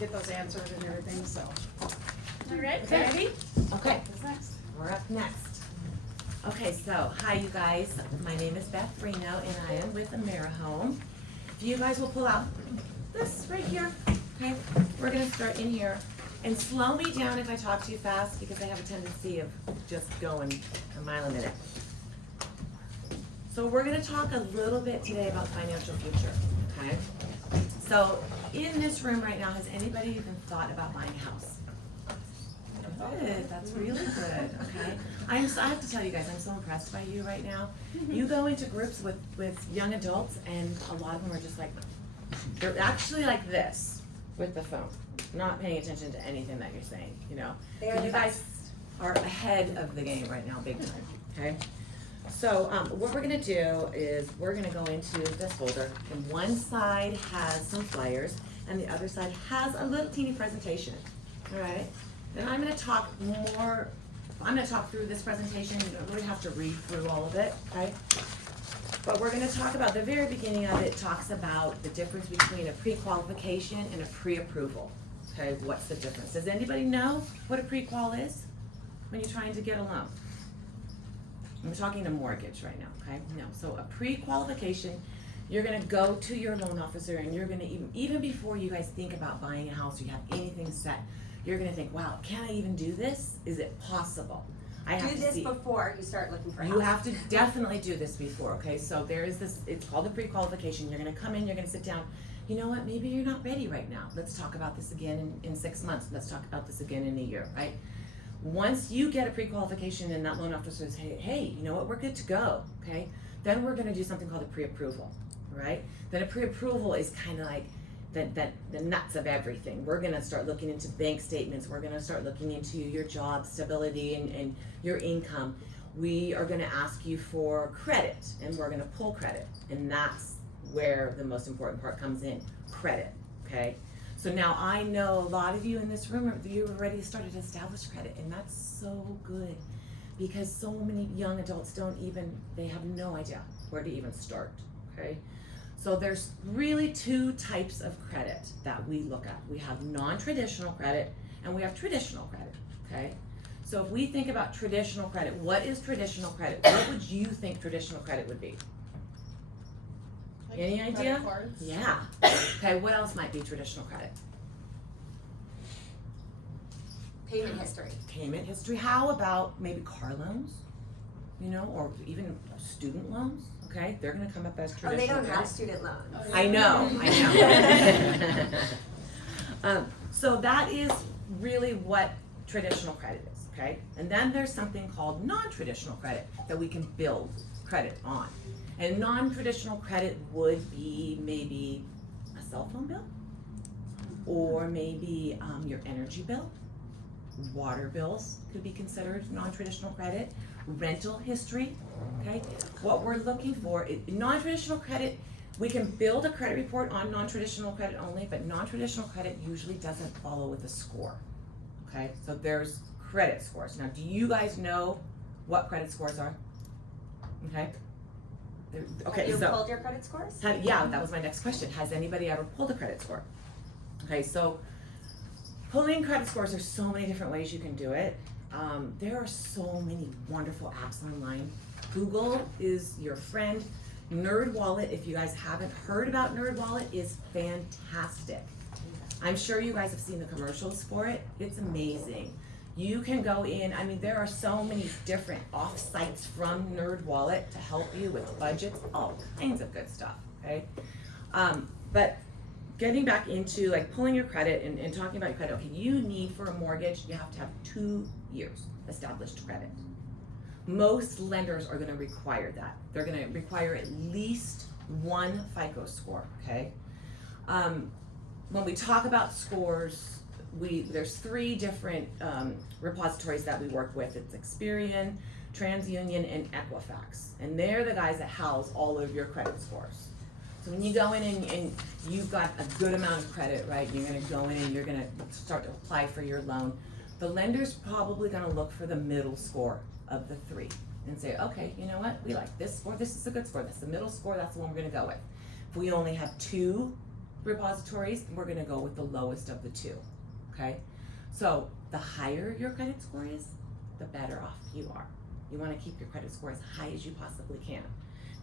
get those answered and everything, so. All right, Okay. ready? Okay, What's next? we're up next. Okay, so, hi you guys, my name is Beth Reno and I am with AmeriHome. If you guys will pull out this right here, okay? We're gonna start in here and slow me down if I talk too fast because I have a tendency of just going a mile a minute. So we're gonna talk a little bit today about financial future, okay? So in this room right now, has anybody even thought about buying a house? Good, that's really good, okay. I have to tell you guys, I'm so impressed by you right now. You go into groups with young adults and a lot of them are just like, they're actually like this with the phone, not paying attention to anything that you're saying, you know. They are So the you guys are ahead of the game right now, big time, okay? So what we're gonna do is we're gonna go into this folder and one side has some flyers and the other side has a little teeny presentation, all right? And I'm gonna talk through this presentation. You don't really have to read through all of it, okay? But we're gonna talk about, the very beginning of it talks about the difference between a pre-qualification and a pre-approval. Okay, what's the difference? Does anybody know what a pre-qual is when you're trying to get a loan? I'm talking a mortgage right now, okay? No, so a pre-qualification, you're gonna go to your loan officer and you're gonna, even before you guys think about buying a house or you have anything set, you're gonna think, wow, can I even do this? Is it possible? I have Do to this see. before you start looking for a house. You have to definitely do this before, okay? So there is this, it's called a pre-qualification. You're gonna come in, you're gonna sit down. You know what, maybe you're not ready right now. Let's talk about this again in 6 months. Let's talk about this again in a year, right? Once you get a pre-qualification and that loan officer says, hey, you know what, we're good to go, okay? Then we're gonna do something called a pre-approval, right? Then a pre-approval is kinda like the nuts of everything. We're gonna start looking into bank statements. We're gonna start looking into your job stability and your income. We are gonna ask you for credit and we're gonna pull credit. And that's where the most important part comes in, credit, okay? So now I know a lot of you in this room, you've already started to establish credit and that's so good because so many young adults they have no idea where to even start, okay? So there's really two types of credit that we look at. We have non-traditional credit and we have traditional credit, okay? So if we think about traditional credit, what is traditional credit? What would you think traditional credit would be? Like Any idea? credit cards? Yeah. Okay, what else might be traditional credit? Payment history. Payment history. How about maybe car loans? You know, or even student loans, okay? They're gonna come up as Oh, traditional they don't credit. have student loans. Oh, I know. So that is really what traditional credit is, okay? And then there's something called non-traditional credit that we can build credit on. And non-traditional credit would be maybe a cell phone bill, or maybe your energy bill. Water bills could be considered non-traditional credit. Rental history, okay? What we're looking for, non-traditional credit, we can build a credit report on non-traditional credit only, but non-traditional credit usually doesn't follow with a score, okay? So there's credit scores. Now, do you guys know what credit scores are? Okay? Okay, Have you so. pulled your credit scores? Yeah, that was my next question. Has anybody ever pulled a credit score? Okay, so pulling credit scores, there's so many different ways you can do it. There are so many wonderful apps online. Google is your friend. NerdWallet, if you guys haven't heard about NerdWallet, is fantastic. I'm sure you guys have seen the commercials for it. It's amazing. You can go in, I mean, there are so many different off-sites from NerdWallet to help you with budgets, all kinds of good stuff, okay? But getting back into like pulling your credit and talking about your credit, okay, you need for a mortgage, you have to have 2 years established credit. Most lenders are gonna require that. They're gonna require at least 1 FICO score, okay? When we talk about scores, there's 3 different repositories that we work with. It's Experian, TransUnion, and Equifax. And they're the guys that house all of your credit scores. So when you go in and you've got a good amount of credit, right, you're gonna go in and you're gonna start to apply for your loan. The lender's probably gonna look for the middle score of the 3 and say, okay, you know what, we like this score, this is a good score, that's the middle score, that's the one we're gonna go with. If we only have 2 repositories, we're gonna go with the lowest of the two, okay? So the higher your credit score is, the better off you are. You wanna keep your credit score as high as you possibly can.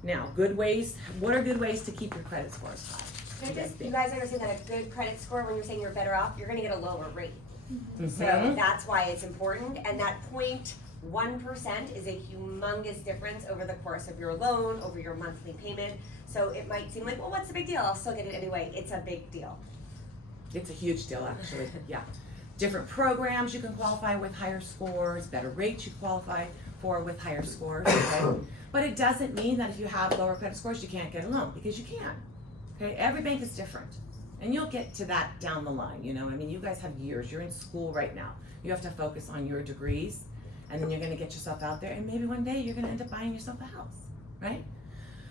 Now, what are good ways to keep your credit scores high? You guys understand that a good credit score, when you're saying you're better off, you're gonna get a lower rate. Mm-hmm. So that's why it's important, and that 0.1% is a humongous difference over the course of your loan, over your monthly payment. So it might seem like, well, what's the big deal? I'll still get it anyway. It's a big deal. It's a huge deal, actually, yeah. Different programs you can qualify with higher scores, better rates you qualify for with higher scores, okay? But it doesn't mean that if you have lower credit scores, you can't get a loan, because you can, okay? Every bank is different, and you'll get to that down the line, you know? I mean, you guys have years, you're in school right now. You have to focus on your degrees, and then you're gonna get yourself out there, and maybe one day you're gonna end up buying yourself a house, right?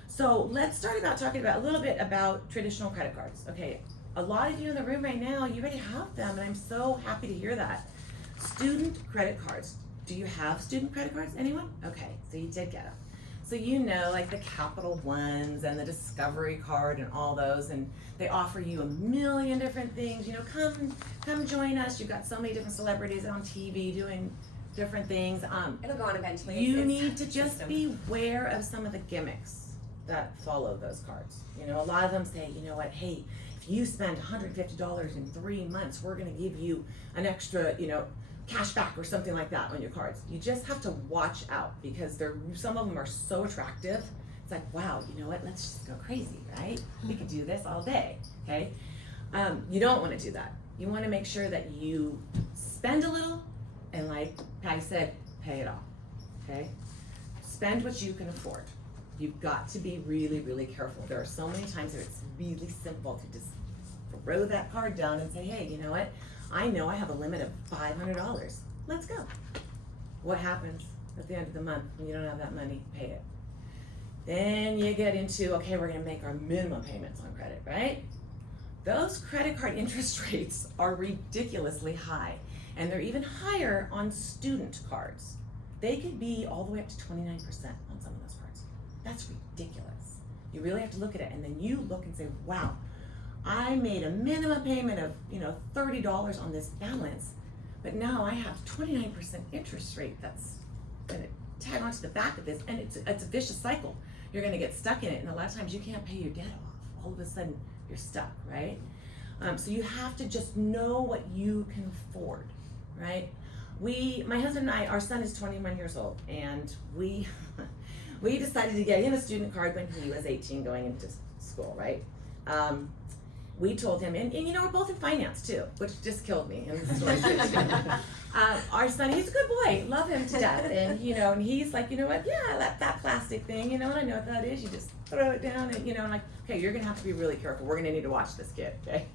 So let's start talking about a little bit about traditional credit cards, okay? A lot of you in the room right now, you already have them, and I'm so happy to hear that. Student credit cards. Do you have student credit cards? Anyone? Okay, so you did get them. So you know, like the Capital Ones and the Discovery card and all those, and they offer you a million different things. You know, come join us. You've got so many different celebrities on TV doing different things. It'll go on eventually. You It's need to just system. be aware of some of the gimmicks that follow those cards. You know, a lot of them say, you know what, hey, if you spend $150 in 3 months, we're gonna give you an extra, you know, cash back or something like that on your cards. You just have to watch out, because some of them are so attractive. It's like, wow, you know what, let's just go crazy, right? We could do this all day, okay? You don't wanna do that. You wanna make sure that you spend a little, and like Patty said, pay it off, okay? Spend what you can afford. You've got to be really, really careful. There are so many times that it's really simple to just throw that card down and say, hey, you know what? I know I have a limit of $500. Let's go. What happens at the end of the month when you don't have that money? Pay it. Then you get into, okay, we're gonna make our minimum payments on credit, right? Those credit card interest rates are ridiculously high, and they're even higher on student cards. They could be all the way up to 29% on some of those cards. That's ridiculous. You really have to look at it, and then you look and say, wow, I made a minimum payment of, you know, $30 on this balance, but now I have 29% interest rate that's gonna tag onto the back of this, and it's a vicious cycle. You're gonna get stuck in it, and a lot of times you can't pay your debt off. All of a sudden, you're stuck, right? So you have to just know what you can afford, right? My husband and I, our son is 21 years old, and we decided to get him a student card when he was 18 going into school, right? We told him, and you know, we're both in finance too, which just killed me in the story. Our son, he's a good boy, love him to death, and you know, and he's like, you know what, yeah, that plastic thing, you know, and I know what that is, you just throw it down, and you know, and like, okay, you're gonna have to be really careful, we're gonna need to watch this kid, okay?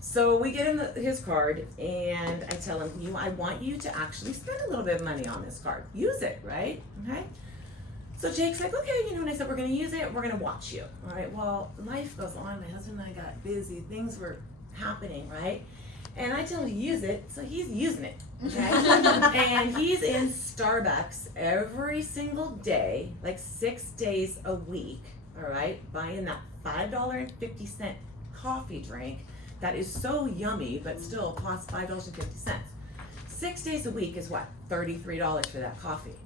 So we get him his card, and I tell him, I want you to actually spend a little bit of money on this card. Use it, right? Okay? So Jake's like, okay, you know, and I said, we're gonna use it, we're gonna watch you. All right, well, life goes on, my husband and I got busy, things were happening, right? And I tell him to use it, so he's using it, okay? And he's in Starbucks every single day, like 6 days a week, all right? Buying that $5.50 coffee drink that is so yummy, but still costs $5.50. 6 days a week is what? $33 for that coffee.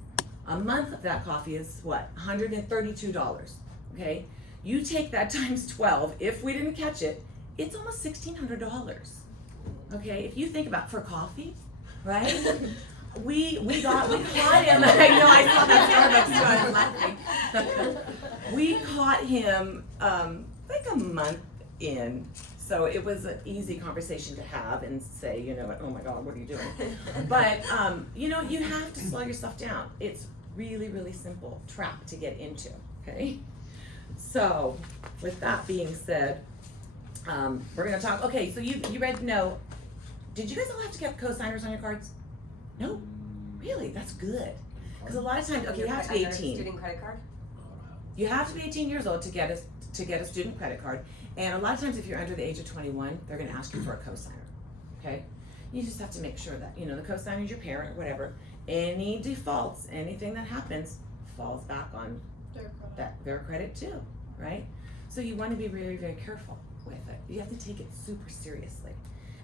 A month of that coffee is what? $132, okay? You take that times 12, if we didn't catch it, it's almost $1,600, okay? If you think about for coffee, right? We caught him, I know, I saw that Starbucks, so I was laughing. We caught him like a month in, so it was an easy conversation to have and say, you know, oh my God, what are you doing? But, you know, you have to slow yourself down. It's really, really simple trap to get into, okay? So, with that being said, we're gonna talk, okay, so you read, no, did you guys all have to get co-signers on your cards? No? Really? That's good. Because a lot of times, okay, you have to be 18. Student credit card? You have to be 18 years old to get a student credit card. And a lot of times if you're under the age of 21, they're gonna ask you for a co-signer, okay? You just have to make sure that, you know, the co-signer is your parent or whatever. Any defaults, anything that happens falls back on their credit too, right? So you wanna be very, very careful, with it. You have to take it super seriously.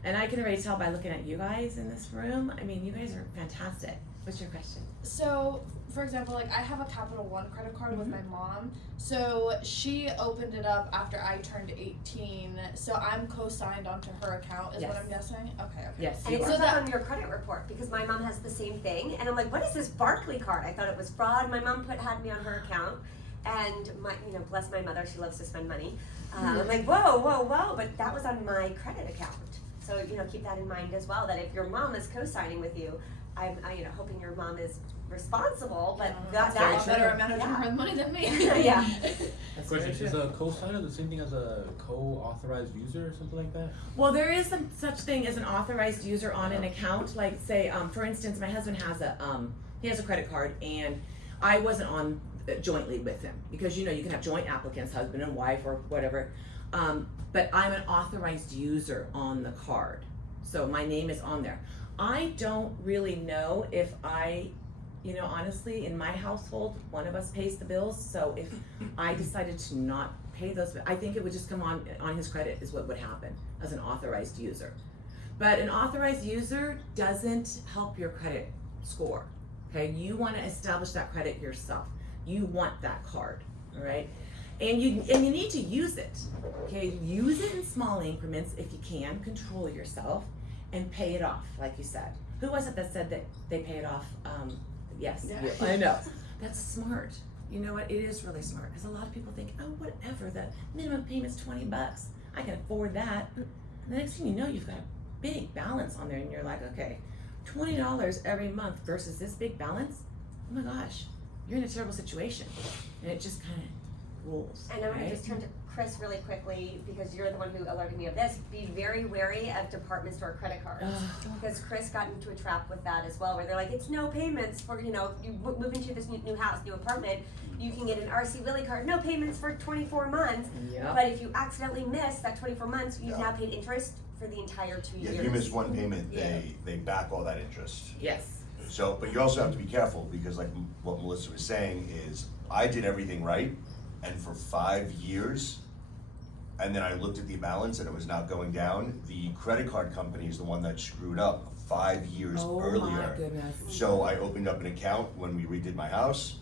And I can already tell by looking at you guys in this room, I mean, you guys are fantastic. What's your question? So, for example, like I have a Capital One credit card with my mom. So she opened it up after I turned 18. So I'm co-signed onto her account, is Yes. what I'm guessing. Okay. Yes, And you it are. comes up on your credit report because my mom has the same thing, and I'm like, what is this Barclay card? I thought it was fraud. My mom had me on her account, and bless my mother, she loves to spend money. I'm like, whoa, but that was on my credit account. So keep that in mind as well. That if your mom is co-signing with you, I'm hoping your mom is responsible, but That's a very lot true. better at managing her money than me. Yeah. That's very Question, true. is a co-signer the same thing as a co-authorized user or something like that? Well, there is some such thing as an authorized user on an account. Like, say, for instance, my husband has a credit card, and I wasn't on jointly with him because you can have joint applicants, husband and wife or whatever. But I'm an authorized user on the card, so my name is on there. I don't really know if honestly, in my household, one of us pays the bills. So if I decided to not pay those, I think it would just come on his credit is what would happen as an authorized user. But an authorized user doesn't help your credit score. Okay, you want to establish that credit yourself. You want that card, all right? And you need to use it. Okay, use it in small increments if you can. Control yourself and pay it off, like you said. Who was it that said that they pay it off? Yes, Yeah. you. I know. That's smart. You know what? It is really smart because a lot of people think, oh, whatever. The minimum payment's $20. I can afford that. And the next thing you know, you've got a big balance on there, and you're like, okay, $20 every month versus this big balance. Oh my gosh, you're in a terrible situation, and it just kind of rules. And I'm going right? to just turn to Chris really quickly because you're the one who alerted me of this. Be very wary of department store credit cards because Chris got into a trap with that as well, where they're like, it's no payments for you move into this new house, new apartment. You can get an RC Willie card, no payments for 24 months. Yep. But if you accidentally miss that 24 months, you've now paid interest for the entire 2 years. Yeah, if you miss one payment, Yeah. they back all that interest. Yes. So, but you also have to be careful because like what Melissa was saying is, I did everything right, and for 5 years, and then I looked at the balance and it was not going down. The credit card company is the one that screwed up 5 years earlier. Oh my goodness. So I opened up an account when we redid my house,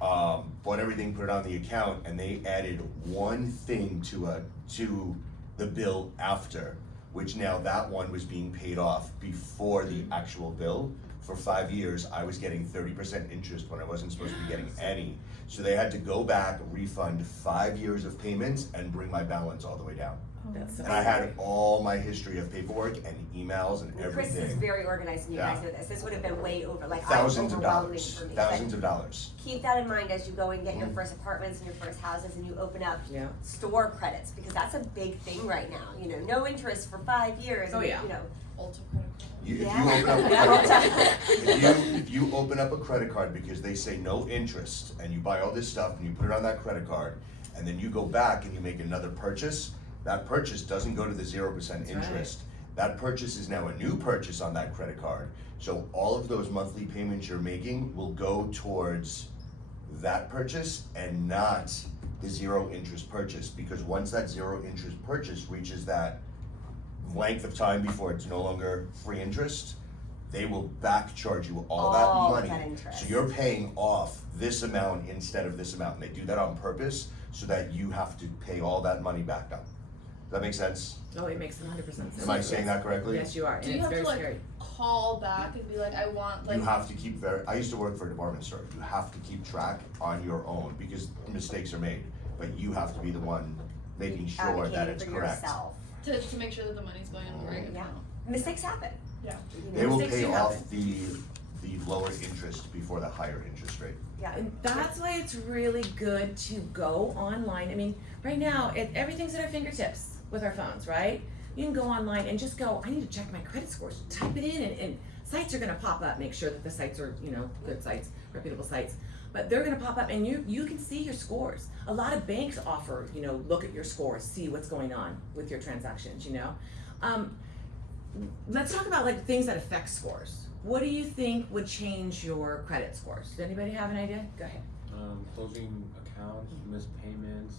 bought everything, put it on the account, and they added one thing to the bill after, which now that one was being paid off before the actual bill. For 5 years, I was getting 30% interest when I wasn't supposed to be getting any. So they had to go back, refund 5 years of payments, and bring my balance all the way down. That's so And I had all my history of paperwork and emails and Chris is everything. very organized, and you Yeah. guys know this. This would have been way over, like Thousands of overwhelming dollars, for me. thousands But of dollars. keep that in mind as you go and get your Mhm. first apartments and your first houses, and you open up Yeah. store credits, because that's a big thing right now. No interest for 5 years. Oh, and, yeah. Ultra credit card. If you open up a credit card because they say no interest, and you buy all this stuff and you put it on that credit card, and then you go back and you make another purchase, that purchase doesn't go to the 0% That's right. interest. That purchase is now a new purchase on that credit card. So all of those monthly payments you're making will go towards that purchase and not the zero interest purchase, because once that zero interest purchase reaches that length of time before it's no longer free interest, they will back charge you all that All of money. that interest. So you're paying off this amount instead of this amount, and they do that on purpose so that you have to pay all that money back up. Does that make sense? Oh, it makes 100% sense. Am I saying that correctly? Yes, you are, and Do you it's have very to like scary. call back and be like, I want like You have to keep I used to work for a department store. You have to keep track on your own because mistakes are made, but you have to be the one making sure that Advocating it's for correct. yourself. to make sure that the money's going on the right Yeah. account. Mistakes happen. Yeah. They will Mistakes pay do off happen. the lower interest before the higher interest rate. Yeah. And that's why it's really good to go online. I mean, right now, everything's at our fingertips with our phones, right? You can go online and just go, I need to check my credit scores. Type it in, and sites are gonna pop up. Make sure that the sites are, good sites, reputable sites. But they're gonna pop up, and you can see your scores. A lot of banks offer, look at your scores, see what's going on with your transactions, Let's talk about like things that affect scores. What do you think would change your credit scores? Does anybody have an idea? Go ahead. Closing accounts, missed payments,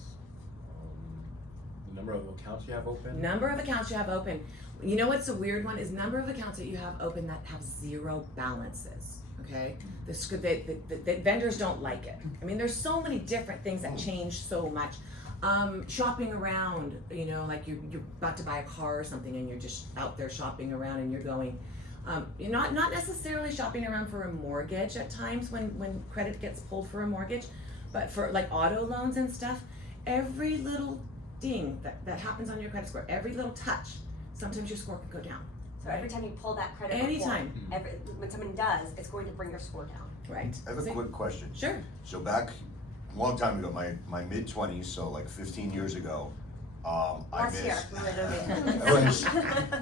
Number of accounts you have open? Number of accounts you have open. You know what's a weird one is number of accounts that you have open that have zero balances. Okay, the vendors don't like it. I mean, there's so many different things that change so much. Shopping around, you know, like you're about to buy a car or something, and you're just out there shopping around, and you're going. You're not necessarily shopping around for a mortgage at times when credit gets pulled for a mortgage, but for like auto loans and stuff, every little ding that happens on your credit score, every little touch, sometimes your score can go down. So every time you pull that credit Anytime. report, when someone does, it's going to bring your score down. Right. I have a quick question. Sure. So back a long time ago, my mid-20s, so like 15 years ago, Last year,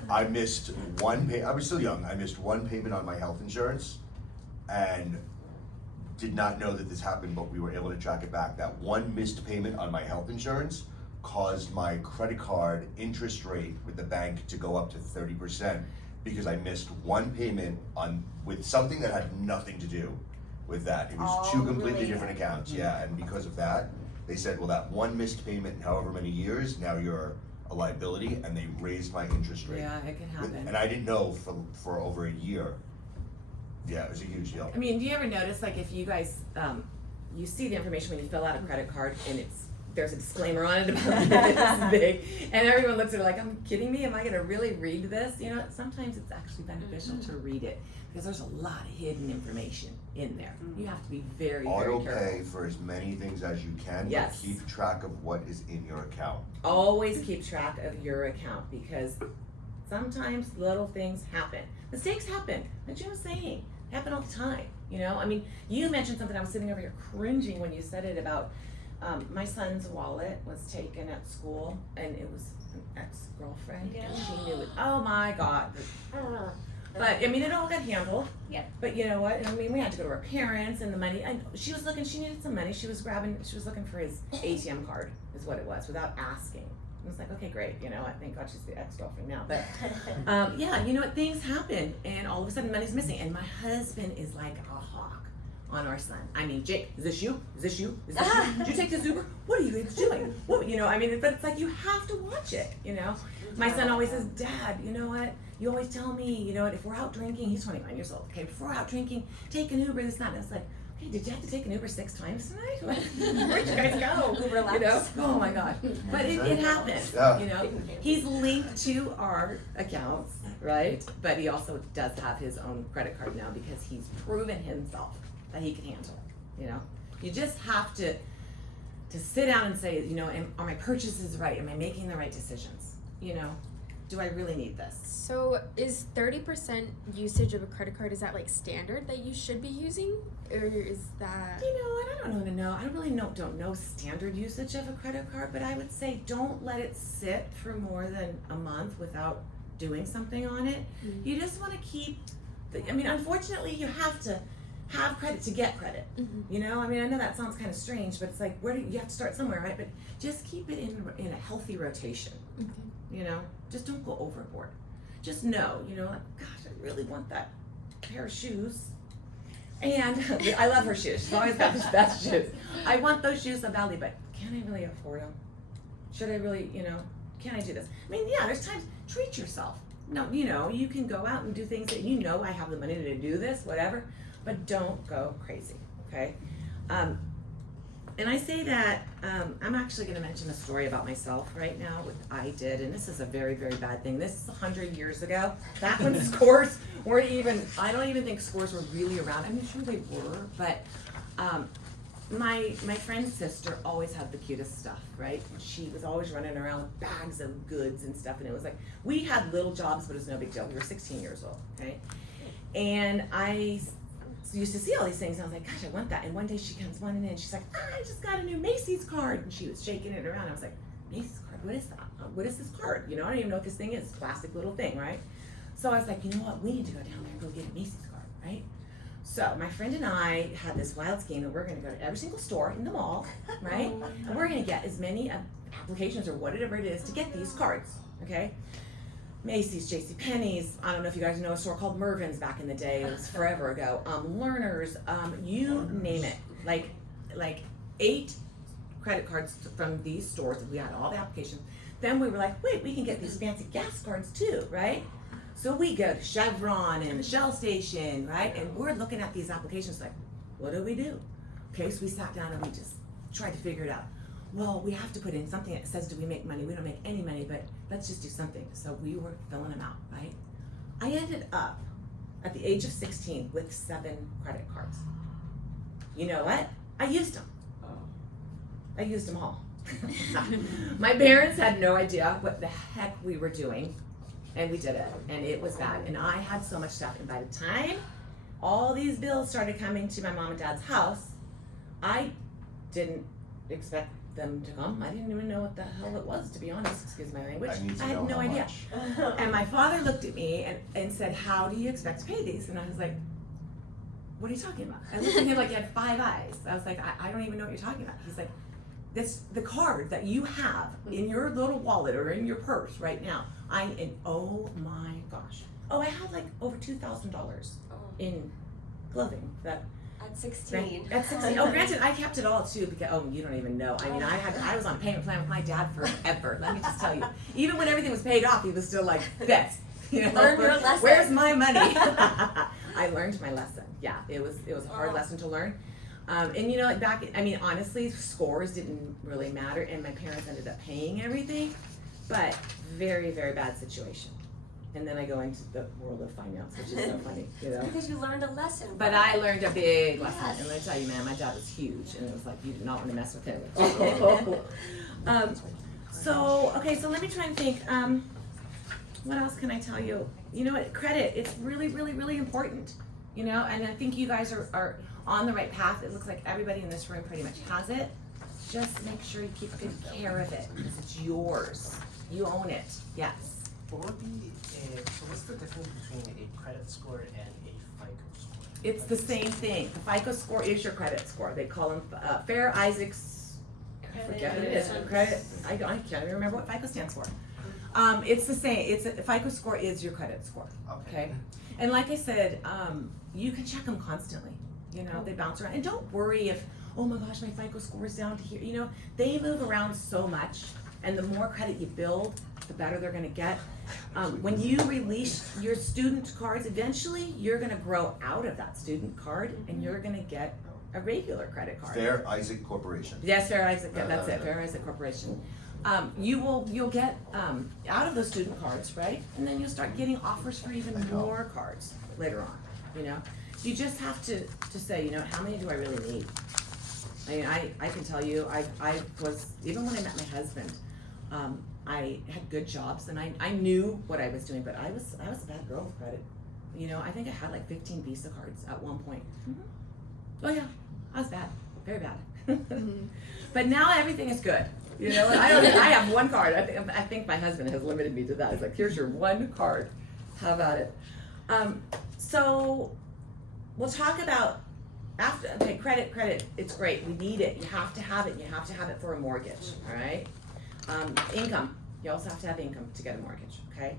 I missed one pay. I was still young. I missed one payment on my health insurance, and did not know that this happened. But we were able to track it back. That one missed payment on my health insurance caused my credit card interest rate with the bank to go up to 30% because I missed one payment with something that had nothing to do with that. It was two completely related. different accounts. Yeah, and because of that, they said, well, that one missed payment in however many years, now you're a liability, and they raised my interest rate. Yeah, it can happen. And I didn't know for over a year. Yeah, it was a huge deal. I mean, do you ever notice, like, if you guys, you see the information when you fill out a credit card, and there's a disclaimer on it about it's big, and everyone looks at it like, I'm kidding me? Am I gonna really read this? You know, sometimes it's actually beneficial to read it, because there's a lot of hidden information in there. You have to be very, very Auto careful. pay for as many things as you can, Yes. but keep track of what is in your account. Always keep track of your account, because sometimes little things happen. Mistakes happen, like Jim was saying, happen all the time. You know, I mean, you mentioned something, I was sitting over here cringing when you said it about my son's wallet was taken at school, and it was an ex-girlfriend, and she knew it. Oh my God. But I mean, it all got handled. Yeah. But you know what? I mean, we had to go to her parents, and the money. And she was looking. She needed some money. She was looking for his ATM card, is what it was, without asking. I was like, okay, great. You know, I thank God she's the ex-girlfriend now. But yeah, you know what? Things happen, and all of a sudden, money's missing. And my husband is like a hawk on our son. I mean, Jake, is this you? Is this you? Is this you? Did you take this Uber? What are you guys doing? What, you know, I mean, but it's like you have to watch it. You know, my son always says, Dad, you know what? You always tell me, you know what? If we're out drinking, he's 29 years old. Okay, if we're out drinking, take an Uber. This and that. And it's like, hey, did you have to take an Uber 6 times tonight? Where'd you guys go? Uber You know? laps. Oh my God. But it happens. Yeah. You know, he's linked to our accounts, right? But he also does have his own credit card now because he's proven himself that he can handle it. You know, you just have to sit down and say, you know, are my purchases right? Am I making the right decisions? You know, do I really need this? So is 30% usage of a credit card, is that like standard that you should be using? Or is that? You know what, I don't know. I really don't know standard usage of a credit card, but I would say don't let it sit for more than a month without doing something on it. Mm-hmm. You just want to keep, I mean, unfortunately you have to have credit to get credit. Mm-hmm. You know, I mean, I know that sounds kind of strange, but it's like, you have to start somewhere, right? But just keep it in a healthy rotation. Okay. You know, just don't go overboard. Just know, you know, like, gosh, I really want that pair of shoes. And I love her shoes. She's always got the best shoes. I want those shoes so badly, but can I really afford them? Should I really, you know, can I do this? I mean, yeah, there's times, treat yourself. No, you know, you can go out and do things that you know I have the money to do this, whatever, but don't go crazy, okay? And I say that, I'm actually gonna mention a story about myself right now, what I did, and this is a very, very bad thing. This is 100 years ago. Back when scores weren't even, I don't even think scores were really around. I'm sure they were, but my friend's sister always had the cutest stuff, right? She was always running around with bags of goods and stuff, and it was like, we had little jobs, but it was no big deal. We were 16 years old, okay? And I used to see all these things, and I was like, gosh, I want that. And one day she comes running in, she's like, I just got a new Macy's card. And she was shaking it around. I was like, Macy's card, what is that? What is this card? You know, I don't even know what this thing is. Plastic little thing, right? So I was like, you know what? We need to go down there and go get a Macy's card, right? So my friend and I had this wild scheme that we're gonna go to every single store in the mall, right? And we're gonna get as many applications or whatever it is to get these cards, okay? Macy's, JCPenney's, I don't know if you guys know a store called Mervyn's back in the day, it was forever ago. Learners, you name it. Like 8 credit cards from these stores, we had all the applications. then we were like, wait, we can get these fancy gas cards too, right? So we go to Chevron and the Shell station, right? And we're looking at these applications like, what do we do? Okay, so we sat down and we just tried to figure it out. Well, we have to put in something that says, do we make money? We don't make any money, but let's just do something. So we were filling them out, right? I ended up at the age of 16 with 7 credit cards. You know what? I used them. I used them all. My parents had no idea what the heck we were doing, and we did it, and it was bad. And I had so much stuff, and by the time all these bills started coming to my mom and dad's house, I didn't expect them to come. I didn't even know what the hell it was, to be honest, excuse my language. I need to had know no how idea. much. And my father looked at me and said, how do you expect to pay these? And I was like, what are you talking about? I looked at him like he had 5 eyes. I was like, I don't even know what you're talking about. He's like, the card that you have in your little wallet or in your purse right now, oh my gosh. Oh, I had like over $2,000 in clothing that At 16. at 16. Oh, granted, I kept it all too because you don't even know. I mean, I was on a payment plan with my dad forever. Let me just tell you. Even when everything was paid off, he was still like, Beth, Learn your lesson. Where's my money? I learned my lesson. Yeah, it was a hard lesson to learn. And you know, honestly, scores didn't really matter, and my parents ended up paying everything, but very, very bad situation. And then I go into the world of finance, which is so funny, you know. Because you learned a lesson. But I learned a big lesson, Yes. and let me tell you, man, my dad was huge, and it was like you did not want to mess with him. So let me try and think. What else can I tell you? You know what? Credit, it's really, really, really important. You know, and I think you guys are on the right path. It looks like everybody in this room pretty much has it. Just make sure you keep good care of it because it's yours. You own it. Yes. What would be so what's the difference between a credit score and a FICO score? It's the same thing. The FICO score is your credit score. They call them Fair Isaac's. I forget what it is. Credit. I can't even remember what FICO stands for. It's the same. FICO score is your credit score. Okay. And like I said, you can check them constantly. You know, they bounce around. And don't worry if, oh my gosh, my FICO score is down to here. You know, they move around so much, and the more credit you build, the better they're gonna get. When you release your student cards, eventually you're gonna grow out of that student card, and you're gonna get a regular credit card. Fair Isaac Corporation. Yes, Fair Isaac, that's it, Fair Isaac Corporation. You'll get out of those student cards, right? And then you'll start getting offers for even more cards later on, you know? You just have to say, you know, how many do I really need? I mean, I can tell you, I was, even when I met my husband, I had good jobs and I knew what I was doing, but I was a bad girl with credit. You know, I think I had like 15 Visa cards at one point. Oh yeah, I was bad, very bad. But now everything is good. You know, I have one card. I think my husband has limited me to that. He's like, here's your one card. How about it? So we'll talk about credit, it's great. We need it. You have to have it. You have to have it for a mortgage, all right? Income. You also have to have income to get a mortgage, okay?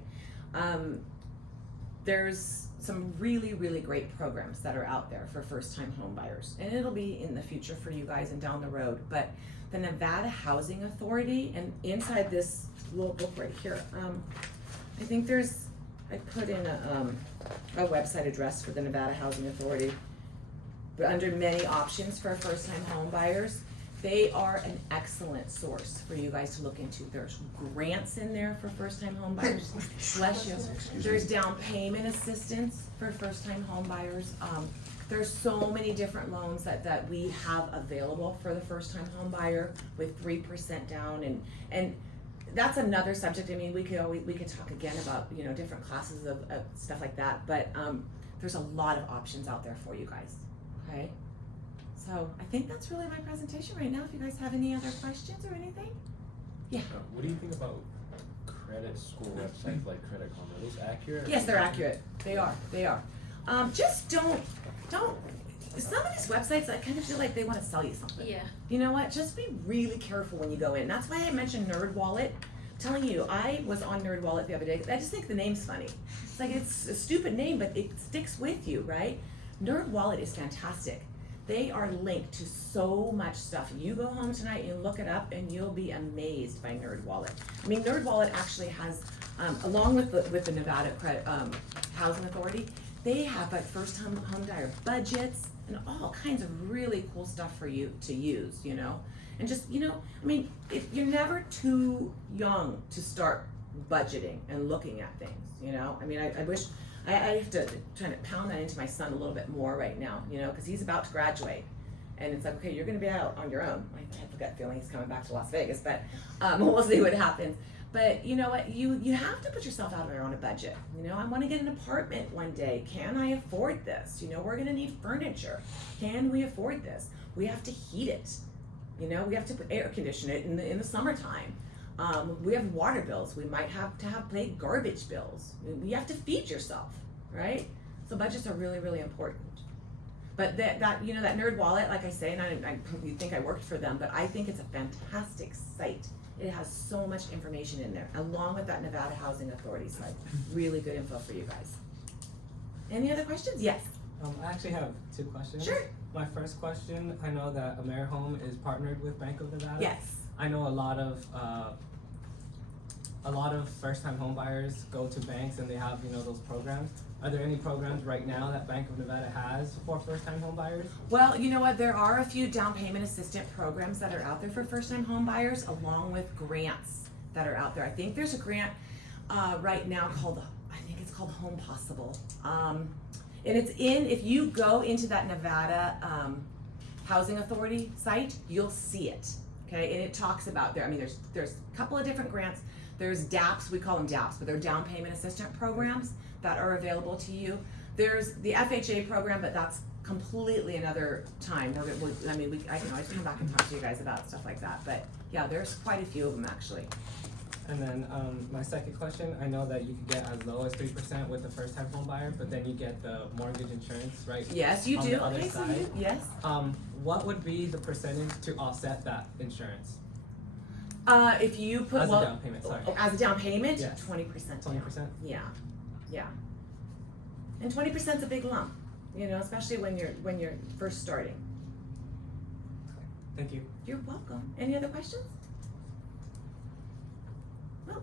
There's some really, really great programs that are out there for first-time home buyers. And it'll be in the future for you guys and down the road. But the Nevada Housing Authority, and inside this little book right here, I think I put in a website address for the Nevada Housing Authority. But under many options for first-time home buyers, they are an excellent source for you guys to look into. There's grants in there for first-time home buyers. Bless you. There's down payment assistance for first-time home buyers. There's so many different loans that we have available for the first-time home buyer with 3% down, and that's another subject. I mean, we could talk again about, you know, different classes of stuff like that, but there's a lot of options out there for you guys. Okay, so I think that's really my presentation right now. If you guys have any other questions or anything, yeah. What do you think about credit score websites like Credit Karma? Are those accurate? Yes, they're accurate. They are. Just don't. Some of these websites, I kind of feel like they want to sell you something. Yeah. You know what? Just be really careful when you go in. That's why I mentioned NerdWallet. I'm telling you, I was on NerdWallet the other day. I just think the name's funny. It's like, it's a stupid name, but it sticks with you, right? NerdWallet is fantastic. They are linked to so much stuff. You go home tonight, you look it up, and you'll be amazed by NerdWallet. I mean, NerdWallet actually has, along with the Nevada Housing Authority, they have like first-time home buyer budgets and all kinds of really cool stuff for you to use, you know? And just, you know, I mean, if you're never too young to start budgeting and looking at things, you know? I mean, I wish, I have to try to pound that into my son a little bit more right now, you know, because he's about to graduate. And it's like, okay, you're gonna be out on your own. I have a gut feeling he's coming back to Las Vegas, but we'll see what happens. But you know what, you have to put yourself out there on a budget. You know, I wanna get an apartment one day. Can I afford this? You know, we're gonna need furniture. Can we afford this? We have to heat it. You know, we have to air condition it in the summertime. We have water bills. We might have to pay garbage bills. You have to feed yourself, right? So budgets are really, really important. But that you know, that NerdWallet, like I say, and you think I worked for them, but I think it's a fantastic site. It has so much information in there, along with that Nevada Housing Authority site. Really good info for you guys. Any other questions? Yes. I actually have 2 questions. Sure. My first question, I know that AmeriHome is partnered with Bank of Nevada. Yes. I know a lot of first-time home buyers go to banks and they have, you know, those programs. Are there any programs right now that Bank of Nevada has for first-time home buyers? Well, you know what, there are a few down payment assistant programs that are out there for first-time home buyers, along with grants that are out there. I think there's a grant right now called, I think it's called Home Possible. And it's if you go into that Nevada Housing Authority site, you'll see it, okay? And it talks about there, I mean, there's a couple of different grants. There's DAPs, we call them DAPs, but they're down payment assistant programs that are available to you. There's the FHA program, but that's completely another time. I can always come back and talk to you guys about stuff like that. But yeah, there's quite a few of them actually. And then my second question, I know that you can get as low as 3% with the first-time home buyer, but then you get the mortgage insurance, right? Yes, you on do. the other Okay, so side. you, yes. What would be the percentage to offset that insurance? If you put As a down payment, sorry. as a down payment, Yes. 20%. 20%? Yeah, yeah. And 20% is a big lump, you know, especially when you're first starting. Thank you. You're welcome. Any other questions? Well,